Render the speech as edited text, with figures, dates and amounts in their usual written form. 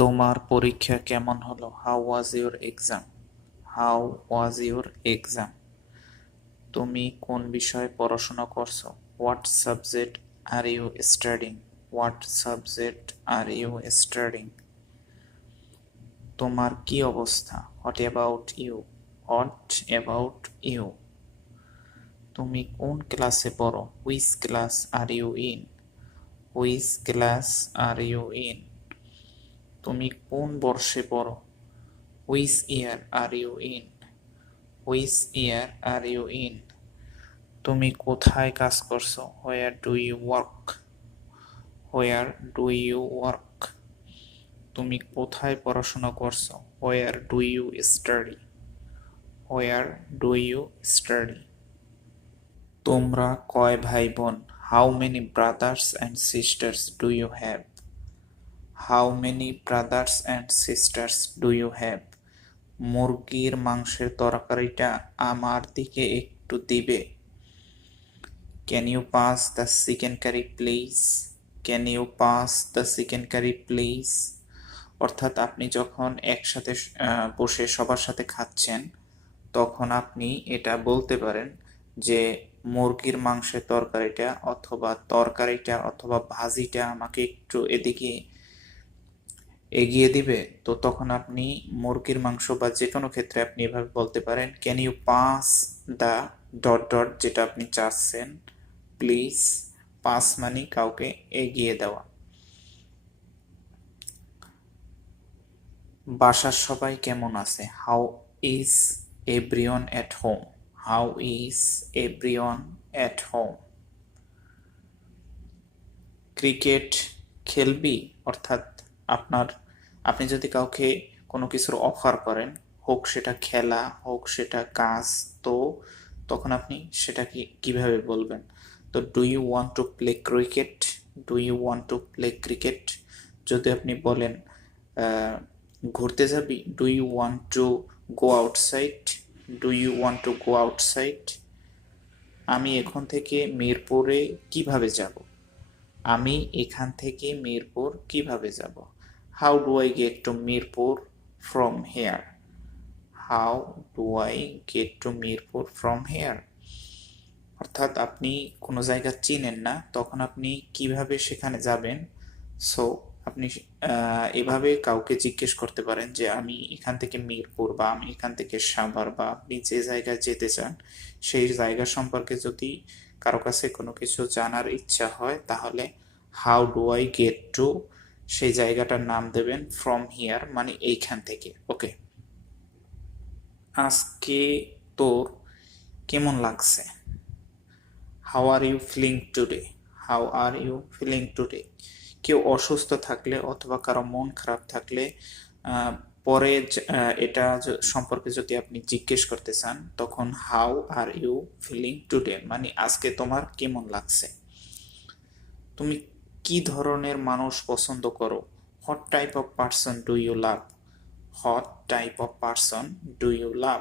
তোমার পরীক্ষা কেমন হলো? How was your exam? How was your exam? তুমি কোন বিষয়ে পড়াশোনা করছো? What subject are you studying? What subject are you studying? তোমার কি অবস্থা? What about you? What about you? তুমি কোন ক্লাসে পড়ো? Which class are you in? Which class are you in? তুমি কোন বর্ষে পড়ো? Which year are you in? Which year are you in? তুমি কোথায় কাজ করছো? Where do you work? Where do you work? তুমি কোথায় পড়াশোনা করছো? Where do you study? Where do you study? তোমরা কয় ভাই বোন? How many brothers and sisters do you have? How many brothers and sisters do you have? মুরগির মাংসের তরকারিটা আমার দিকে একটু দিবে? Can you pass the chicken curry please? Can you pass the chicken curry please? অর্থাৎ আপনি যখন একসাথে বসে সবার সাথে খাচ্ছেন, তখন আপনি এটা বলতে পারেন যে মুরগির মাংসের তরকারিটা অথবা ভাজিটা আমাকে একটু এদিকে এগিয়ে দিবে। তো তখন আপনি মুরগির মাংস বা যে কোনো ক্ষেত্রে আপনি এভাবে বলতে পারেন, can you pass the dot dot, যেটা আপনি চাচ্ছেন, প্লিজ। পাস মানে কাউকে এগিয়ে দেওয়া। বাসার সবাই কেমন আছে? How is everyone at home? How is everyone at home? Cricket খেলবি? অর্থাৎ আপনার আপনি যদি কাউকে কোনো কিছুর অফার করেন, হোক সেটা খেলা, হোক সেটা কাজ, তো তখন আপনি সেটাকে কিভাবে বলবেন? তো do you want to play cricket? Do you want to play cricket? যদি আপনি বলেন ঘুরতে যাবি, do you want to go outside? Do you want to go outside? আমি এখন থেকে মিরপুরে কিভাবে যাব? আমি এখান থেকে মিরপুর কিভাবে যাব? How do I get to Mirpur from here? How do I get to Mirpur from here? অর্থাৎ আপনি কোনো জায়গা চিনেন না, তখন আপনি কিভাবে সেখানে যাবেন? সো আপনি এভাবে কাউকে জিজ্ঞেস করতে পারেন যে আমি এখান থেকে মিরপুর, বা আমি এখান থেকে সাভার, বা আপনি যে জায়গায় যেতে চান সেই জায়গা সম্পর্কে যদি কারো কাছে কোনো কিছু জানার ইচ্ছা হয়, তাহলে how do I get to, সেই জায়গাটার নাম দেবেন ফ্রম হিয়ার, মানে এইখান থেকে। ওকে। আজকে তোর কেমন লাগছে? How are you feeling today? How are you feeling today? কেউ অসুস্থ থাকলে অথবা কারো মন খারাপ থাকলে পরে এটা সম্পর্কে যদি আপনি জিজ্ঞেস করতে চান, তখন how are you feeling today মানে আজকে তোমার কেমন লাগছে। তুমি কি ধরনের মানুষ পছন্দ করো? What type of person do you love? What type of person do you love?